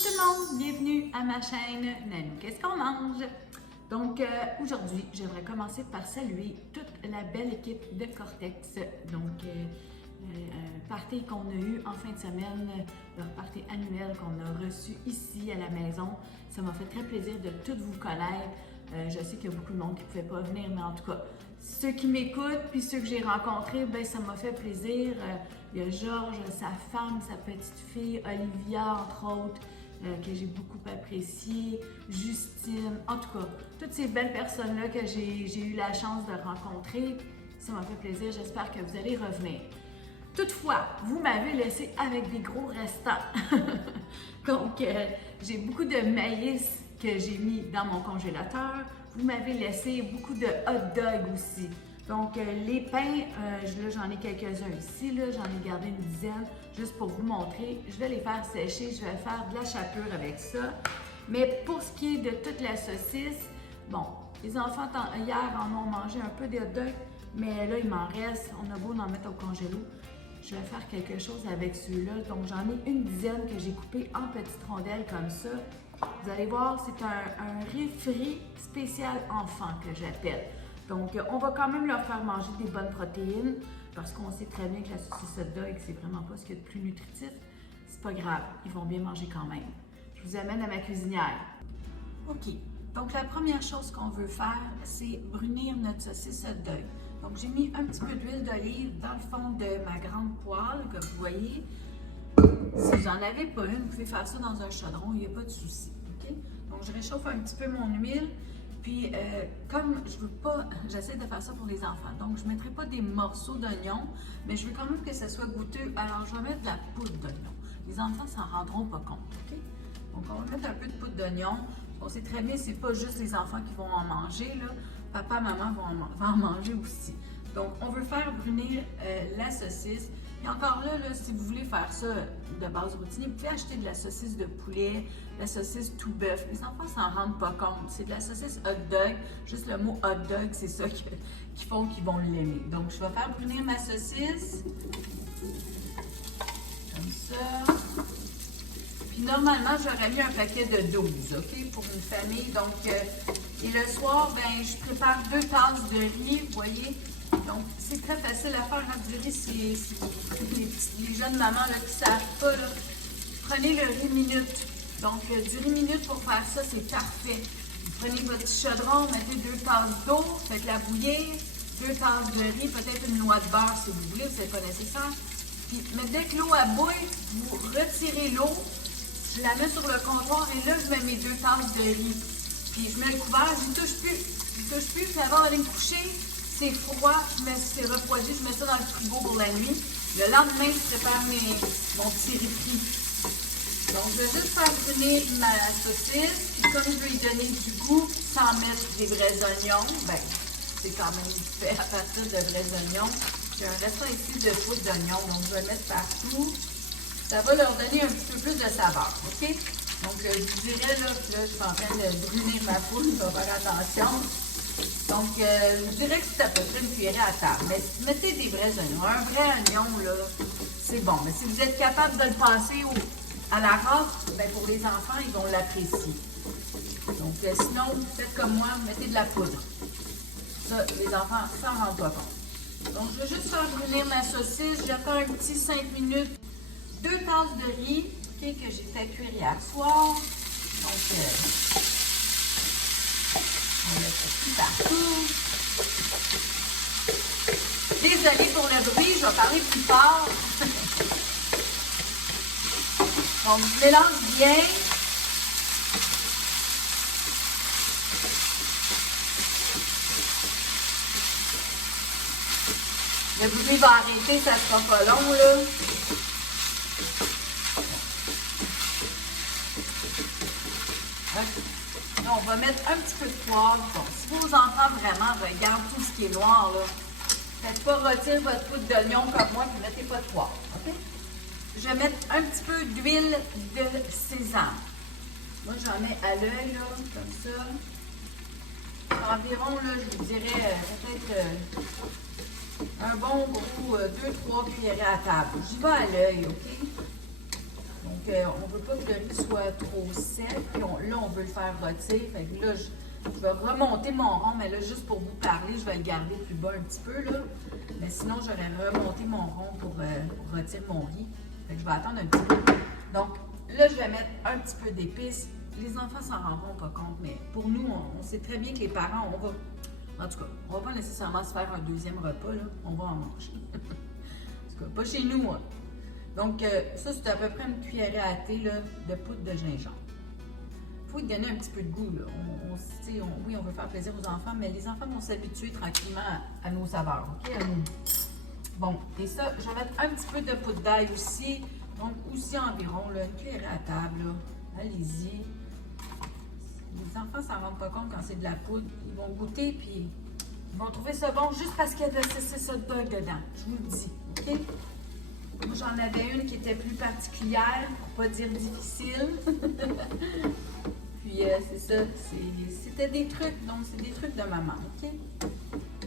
Coucou tout le monde, bienvenue à ma chaîne Nanou, qu'est-ce qu'on mange? Donc aujourd'hui, j'aimerais commencer par saluer toute la belle équipe de Cortex. Donc party qu'on a eu en fin de semaine, leur party annuel qu'on a reçu ici à la maison. Ça m'a fait très plaisir de tous vous connaître. Je sais qu'il y a beaucoup de monde qui ne pouvait pas venir, mais en tout cas, ceux qui m'écoutent puis ceux que j'ai rencontrés, ben ça m'a fait plaisir. Il y a Georges, sa femme, sa petite fille, Olivia entre autres, que j'ai beaucoup apprécié, Justine, en tout cas, toutes ces belles personnes-là que j'ai eu la chance de rencontrer, ça m'a fait plaisir, j'espère que vous allez revenir. Toutefois, vous m'avez laissé avec des gros restants. Donc, j'ai beaucoup de maïs que j'ai mis dans mon congélateur. Vous m'avez laissé beaucoup de hot dogs aussi. Donc, les pains, là, j'en ai quelques-uns ici, là, j'en ai gardé une dizaine, juste pour vous montrer. Je vais les faire sécher, je vais faire de la chapelure avec ça. Mais pour ce qui est de toute la saucisse, bon, les enfants hier en ont mangé un peu de hot dogs, mais là, il m'en reste. On a beau en mettre au congélo. Je vais faire quelque chose avec ceux-là. Donc, j'en ai une dizaine que j'ai coupé en petites rondelles comme ça. Vous allez voir, c'est un riz frit spécial enfant que j'appelle. Donc, on va quand même leur faire manger des bonnes protéines parce qu'on sait très bien que la saucisse hot dog, c'est vraiment pas ce qu'il y a de plus nutritif. C'est pas grave, ils vont bien manger quand même. Je vous amène à ma cuisinière. OK, donc la première chose qu'on veut faire, c'est brunir notre saucisse hot dog. Donc, j'ai mis un petit peu d'huile d'olive dans le fond de ma grande poêle, comme vous voyez. Si vous n'en avez pas une, vous pouvez faire ça dans un chaudron, il n'y a pas de souci. Okay? Donc, je réchauffe un petit peu mon huile. Puis, comme je veux pas, j'essaie de faire ça pour les enfants. Donc, je ne mettrai pas des morceaux d'oignon, mais je veux quand même que ça soit goûteux. Alors, je vais mettre de la poudre d'oignon. Les enfants s'en rendront pas compte. Okay? Donc, on va mettre un peu de poudre d'oignon. On sait très bien, c'est pas juste les enfants qui vont en manger, là. Papa, maman vont en manger aussi. Donc, on veut faire brunir la saucisse. Et encore là, si vous voulez faire ça de base routinier, vous pouvez acheter de la saucisse de poulet, de la saucisse tout bœuf. Les enfants s'en rendent pas compte. C'est de la saucisse hot dog. Juste le mot hot dog, c'est ça qui font qu'ils vont l'aimer. Donc, je vais faire brunir ma saucisse. Comme ça. Puis, normalement, j'aurais mis un paquet de 12, OK, pour une famille. Donc, et le soir, ben, je prépare 2 tasses de riz, vous voyez. Donc, c'est très facile à faire du riz. C'est les jeunes mamans là, qui ne savent pas. Là. Prenez le riz minute. Donc, du riz minute pour faire ça, c'est parfait. Vous prenez votre petit chaudron, mettez 2 tasses d'eau, faites-la bouillir, 2 tasses de riz, peut-être une noix de beurre si vous voulez, vous n'êtes pas nécessaire. Puis, mais dès que l'eau bouille, vous retirez l'eau, je la mets sur le comptoir et là, je mets mes 2 tasses de riz. Puis, je mets le couvert, je ne touche plus. Je ne touche plus, puis avant d'aller me coucher, c'est froid, c'est refroidi, je mets ça dans le frigo pour la nuit. Le lendemain, je prépare mon petit riz frit. Donc, je vais juste faire brunir ma saucisse. Puis, comme je veux y donner du goût, sans mettre des vrais oignons, ben, c'est quand même fait à partir de vrais oignons. J'ai un restant ici de poudre d'oignon, donc je vais le mettre partout. Ça va leur donner un petit peu plus de saveur, OK? Donc, je vous dirais, là, je suis en train de brunir ma poudre, je vais faire attention. Donc, je dirais que c'est à peu près une cuillerée à table. Mais mettez des vrais oignons. Un vrai oignon, là, c'est bon. Mais si vous êtes capable de le passer à la râpe, ben pour les enfants, ils vont l'apprécier. Donc, sinon, faites comme moi, mettez de la poudre. Ça, les enfants s'en rendent pas compte. Donc, je vais juste faire brunir ma saucisse. J'attends un petit 5 minutes. 2 tasses de riz, okay, que j'ai fait cuire hier soir. Donc, on met ça tout partout. Désolée pour le bruit, je vais parler plus fort. Donc, je mélange bien. Le bruit va arrêter, ça ne sera pas long, là. Là, on va mettre un petit peu de poivre. Bon, si vos enfants vraiment regardent tout ce qui est noir, là, faites pas retirer votre poudre d'oignon comme moi, puis mettez pas de poivre. OK? Je vais mettre un petit peu d'huile de sésame. Moi, j'en mets à l'œil, là, comme ça. Environ, là, je vous dirais, peut-être un bon gros 2-3 cuillerées à table. J'y vais à l'œil, OK? Donc, qu'on ne veut pas que le riz soit trop sec. Puis là, on veut le faire rôtir. Fait que là, je vais remonter mon rond, mais là, juste pour vous parler, je vais le garder plus bas un petit peu, là. Mais sinon, j'aurais remonté mon rond pour rôtir mon riz. Fait que je vais attendre un petit peu. Donc, là, je vais mettre un petit peu d'épices. Les enfants s'en rendront pas compte, mais pour nous, on sait très bien que les parents, en tout cas, on va pas nécessairement se faire un deuxième repas, là. On va en manger. En tout cas, pas chez nous, moi. Donc, ça, c'est à peu près une cuillerée à thé là, de poudre de gingembre. Il faut y donner un petit peu de goût, là. Oui, on veut faire plaisir aux enfants, mais les enfants vont s'habituer tranquillement à nos saveurs, OK? Bon, et ça, je vais mettre un petit peu de poudre d'ail aussi. Donc, aussi environ, là, une cuillerée à table, là. Allez-y. Les enfants s'en rendent pas compte quand c'est de la poudre. Ils vont goûter, puis ils vont trouver ça bon juste parce qu'il y a de la saucisse hot dog dedans. Je vous le dis, OK? Moi, j'en avais une qui était plus particulière, pour pas dire difficile. Puis, c'est ça, c'était des trucs, donc c'est des trucs de maman, OK?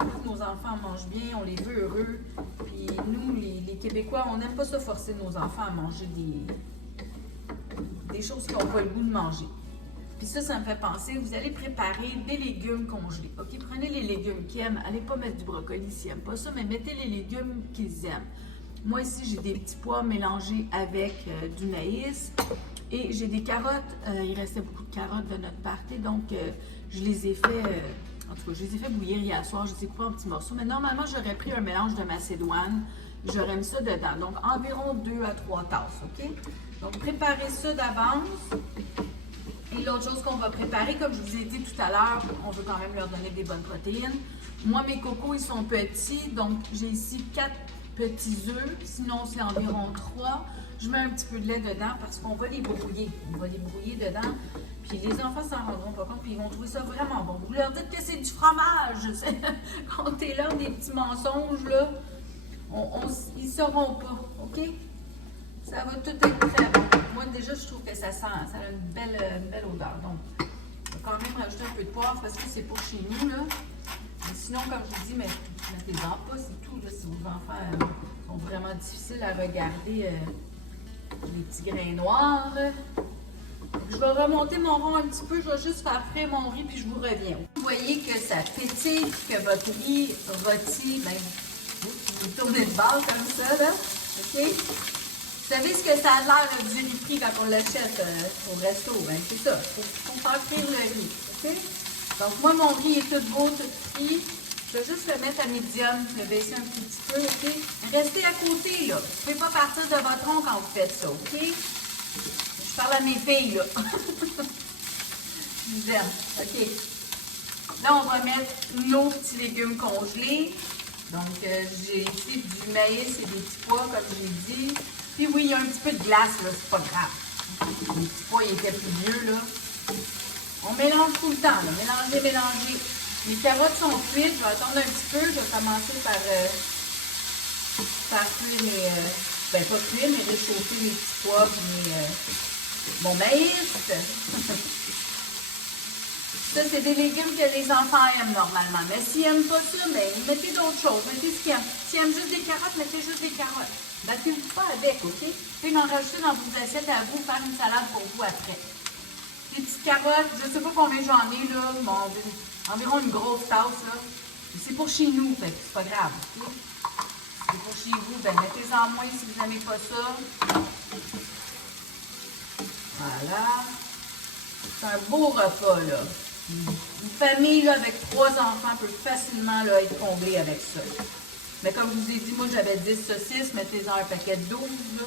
On veut que nos enfants mangent bien, on les veut heureux. Puis nous, les Québécois, on n'aime pas ça forcer nos enfants à manger des choses qu'ils n'ont pas le goût de manger. Puis ça me fait penser, vous allez préparer des légumes congelés. OK? Prenez les légumes qu'ils aiment. Allez pas mettre du brocoli s'ils n'aiment pas ça, mais mettez les légumes qu'ils aiment. Moi, ici, j'ai des petits pois mélangés avec du maïs. Et j'ai des carottes. Il restait beaucoup de carottes de notre party, donc je les ai fait... en tout cas, je les ai fait bouillir hier soir. Je les ai coupés en petits morceaux. Mais normalement, j'aurais pris un mélange de macédoine. J'aurais mis ça dedans. Donc, environ 2 à 3 tasses, OK? Donc, préparez ça d'avance. Et l'autre chose qu'on va préparer, comme je vous ai dit tout à l'heure, on veut quand même leur donner des bonnes protéines. Moi, mes cocos, ils sont petits. Donc, j'ai ici 4 petits œufs. Sinon, c'est environ 3. Je mets un petit peu de lait dedans parce qu'on va les brouiller. On va les brouiller dedans. Puis les enfants s'en rendront pas compte, puis ils vont trouver ça vraiment bon. Vous leur dites que c'est du fromage. Comptez là des petits mensonges, là. Ils ne sauront pas, OK? Ça va tout être très bon. Moi, déjà, je trouve que ça sent, ça a une belle odeur. Donc, je vais quand même rajouter un peu de poivre parce que c'est pour chez nous, là. Mais sinon, comme je vous dis, mettez-en pas, c'est tout, là. Si vos enfants sont vraiment difficiles à regarder, les petits grains noirs. Je vais remonter mon rond un petit peu, je vais juste faire frire mon riz puis je vous reviens. Vous voyez que ça pétille, que votre riz rôti, ben, vous tournez de base comme ça, là, OK? Vous savez ce que ça a l'air du riz frit quand on l'achète au resto, ben c'est ça, faut faire frire le riz, OK? Donc moi, mon riz est tout beau, tout frit. Je vais juste le mettre à médium, le baisser un petit peu, OK? Restez à côté, là. Vous ne pouvez pas partir de votre rond quand vous faites ça, OK? Je parle à mes filles, là. Je vous aime. OK. Là, on va mettre nos petits légumes congelés. Donc, j'ai ici du maïs et des petits pois, comme j'ai dit. Puis oui, il y a un petit peu de glace, là. C'est pas grave. Les petits pois, ils étaient plus vieux, là. On mélange tout le temps, là. Mélanger, mélanger. Les carottes sont cuites. Je vais attendre un petit peu. Je vais commencer par cuire mes... ben, pas cuire, mais réchauffer mes petits pois et mon maïs. Ça, c'est des légumes que les enfants aiment normalement. Mais s'ils n'aiment pas ça, ben, mettez d'autres choses. Mettez ce qu'ils aiment. S'ils aiment juste des carottes, mettez juste des carottes. Battez-vous pas avec, OK? Puis en rajouter dans vos assiettes à vous, faire une salade pour vous après. Les petites carottes, je ne sais pas combien j'en ai, là. Bon, environ une grosse tasse, là. C'est pour chez nous, fait que c'est pas grave. Okay? C'est pour chez vous, ben mettez-en moins si vous n'aimez pas ça. Voilà. C'est un beau repas, là. Une famille là, avec 3 enfants peut facilement là, être comblée avec ça. Mais comme je vous ai dit, moi j'avais 10 saucisses, mettez-en un paquet de 12. Là.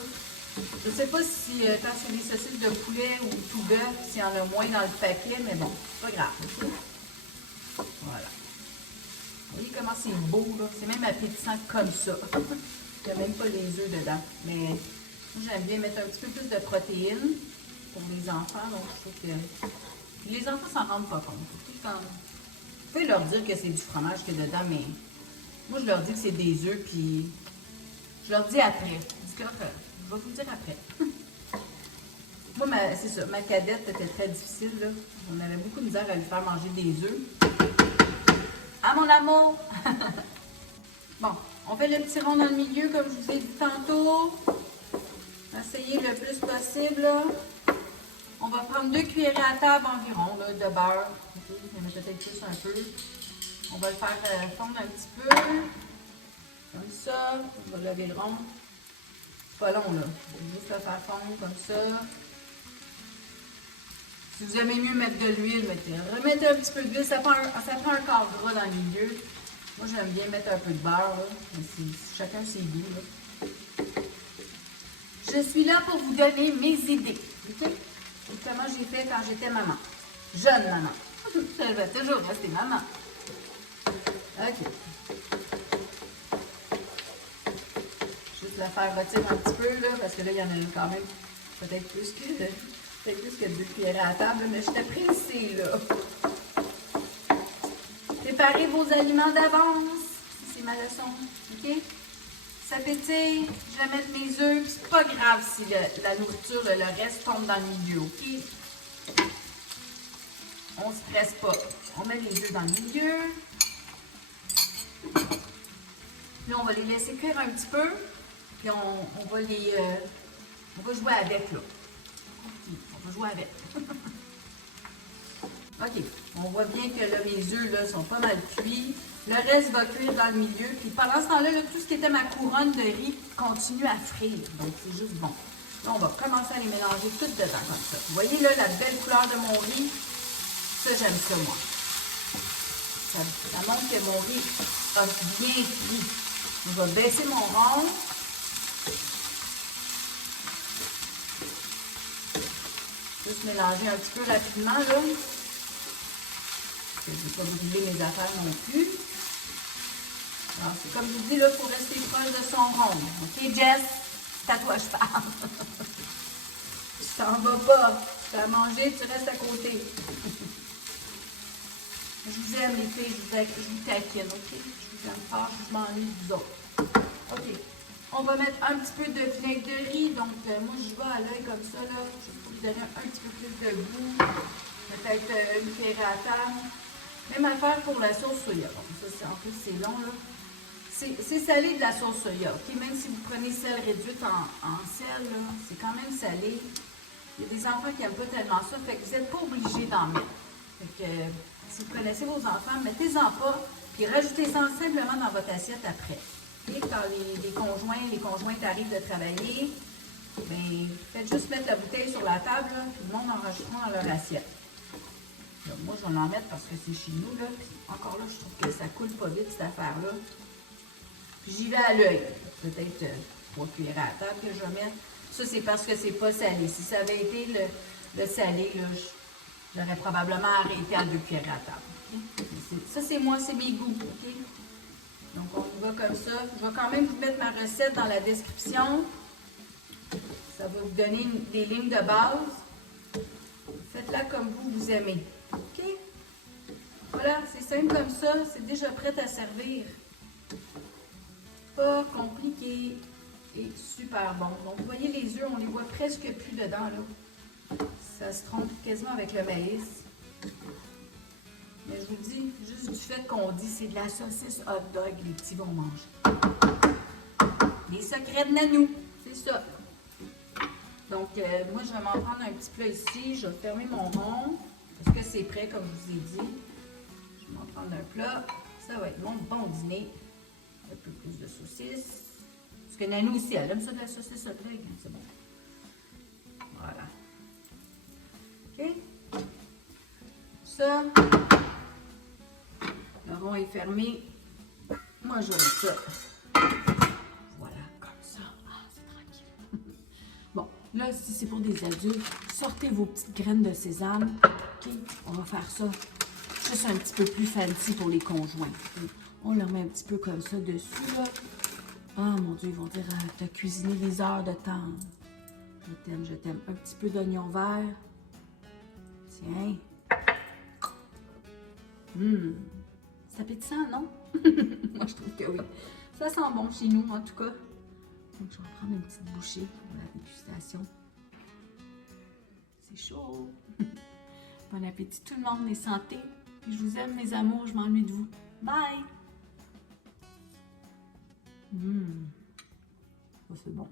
Je ne sais pas si quand c'est des saucisses de poulet ou tout bœuf, s'il y en a moins dans le paquet, mais bon, c'est pas grave. Okay? Voilà. Vous voyez comment c'est beau, là? C'est même appétissant comme ça. Il n'y a même pas les œufs dedans. Mais moi, j'aime bien mettre un petit peu plus de protéines pour les enfants. Donc, je trouve que les enfants s'en rendent pas compte. Quand... Vous pouvez leur dire que c'est du fromage qu'il y a dedans, mais moi, je leur dis que c'est des œufs, puis je leur dis après. Je vais vous dire après. Moi, c'est ça, ma cadette était très difficile, là. On avait beaucoup de misère à lui faire manger des œufs. Ah, mon amour! Bon, on fait le petit rond dans le milieu, comme je vous ai dit tantôt. Essayez le plus possible. Là. On va prendre 2 cuillerées à table environ là, de beurre. Okay. Il y en a peut-être plus un peu. On va le faire fondre un petit peu. Comme ça. On va lever le rond. C'est pas long là. On va juste le faire fondre comme ça. Si vous aimez mieux mettre de l'huile, remettez un petit peu d'huile. Ça prend un quart gras dans le milieu. Moi, j'aime bien mettre un peu de beurre. Là. Chacun ses goûts. Là. Je suis là pour vous donner mes idées. OK? Et comment j'ai fait quand j'étais maman. Jeune maman. Je vais toujours rester maman. OK. Juste la faire rôtir un petit peu, là, parce que là, il y en a quand même peut-être plus que 2 cuillères à la table, mais je suis pressée, là. Préparez vos aliments d'avance. C'est ma leçon. OK? Ça pétille, je vais mettre mes œufs. C'est pas grave si la nourriture, le reste tombe dans le milieu, OK? On se presse pas. On met les œufs dans le milieu. Là, on va les laisser cuire un petit peu. Puis on va les... on va jouer avec, là. On va jouer avec. OK. On voit bien que là, mes œufs là, sont pas mal cuits. Le reste va cuire dans le milieu. Puis pendant ce temps-là, tout ce qui était ma couronne de riz continue à frire. Donc, c'est juste bon. Là, on va commencer à les mélanger toutes dedans comme ça. Vous voyez là la belle couleur de mon riz? Ça, j'aime ça, moi. Ça montre que mon riz a bien cuit. Je vais baisser mon rond. Juste mélanger un petit peu rapidement, là. Je ne vais pas brûler mes affaires non plus. Alors, c'est comme je vous dis, là, il faut rester proche de son rond. OK, Jess? C'est à toi que je parle. Tu t'en vas pas. Tu as mangé, tu restes à côté. Je vous aime, les filles. Je vous taquine, OK? Je vous aime fort. Je m'ennuie de vous autres. OK. On va mettre un petit peu de vinaigre de riz. Donc, moi, je vais à l'œil comme ça, là. Je vais vous donner un petit peu plus de goût. Peut-être une cuillère à table. Même affaire pour la sauce soya. Bon, ça, en plus, c'est long, là. C'est salé de la sauce soya, OK? Même si vous prenez celle réduite en sel, là, c'est quand même salé. Il y a des enfants qui n'aiment pas tellement ça, fait que vous n'êtes pas obligé d'en mettre. Fait que, si vous connaissez vos enfants, mettez-en pas, puis rajoutez-en simplement dans votre assiette après. Et quand les conjointes arrivent de travailler, bien, faites juste mettre la bouteille sur la table, là, puis le monde en rajoutera dans leur assiette. Là, moi, je vais en mettre parce que c'est chez nous, là, puis encore là, je trouve que ça coule pas vite, cette affaire-là. Puis j'y vais à l'œil. Peut-être 3 cuillères à table que je vais mettre. Ça, c'est parce que c'est pas salé. Si ça avait été le salé, là, j'aurais probablement arrêté à 2 cuillères à table. Okay? Ça, c'est moi, c'est mes goûts. Okay? Donc, on y va comme ça. Je vais quand même vous mettre ma recette dans la description. Ça va vous donner des lignes de base. Faites-la comme vous aimez. OK? Voilà, c'est simple comme ça. C'est déjà prêt à servir. Pas compliqué et super bon. Donc, vous voyez les œufs, on les voit presque plus dedans, là. Ça se trompe quasiment avec le maïs. Mais je vous dis, juste du fait qu'on dit c'est de la saucisse hot dog, les petits vont manger. Les secrets de Nanou, c'est ça. Donc, moi, je vais m'en prendre un petit plat ici. Je vais fermer mon rond. Parce que c'est prêt, comme je vous ai dit. Je vais m'en prendre un plat. Ça va être mon bon dîner. Un peu plus de saucisse. Parce que Nanou ici, elle aime ça de la saucisse hot dog. C'est bon. Voilà. OK? Ça. Le rond est fermé. Moi, j'aime ça. Voilà, comme ça. Ah, c'est tranquille. Bon, là, si c'est pour des adultes, sortez vos petites graines de sésame. OK? On va faire ça juste un petit peu plus fancy pour les conjoints. Okay? On leur met un petit peu comme ça dessus, là. Ah, mon Dieu, ils vont dire, t'as cuisiné des heures de temps. Je t'aime, je t'aime. Un petit peu d'oignon vert. Tiens. C'est appétissant, non? Moi, je trouve que oui. Ça sent bon chez nous, en tout cas. Donc, je vais prendre une petite bouchée pour la dégustation. C'est chaud. Bon appétit, tout le monde, et santé. Je vous aime, mes amours, je m'ennuie de vous. Bye! Ça, c'est bon.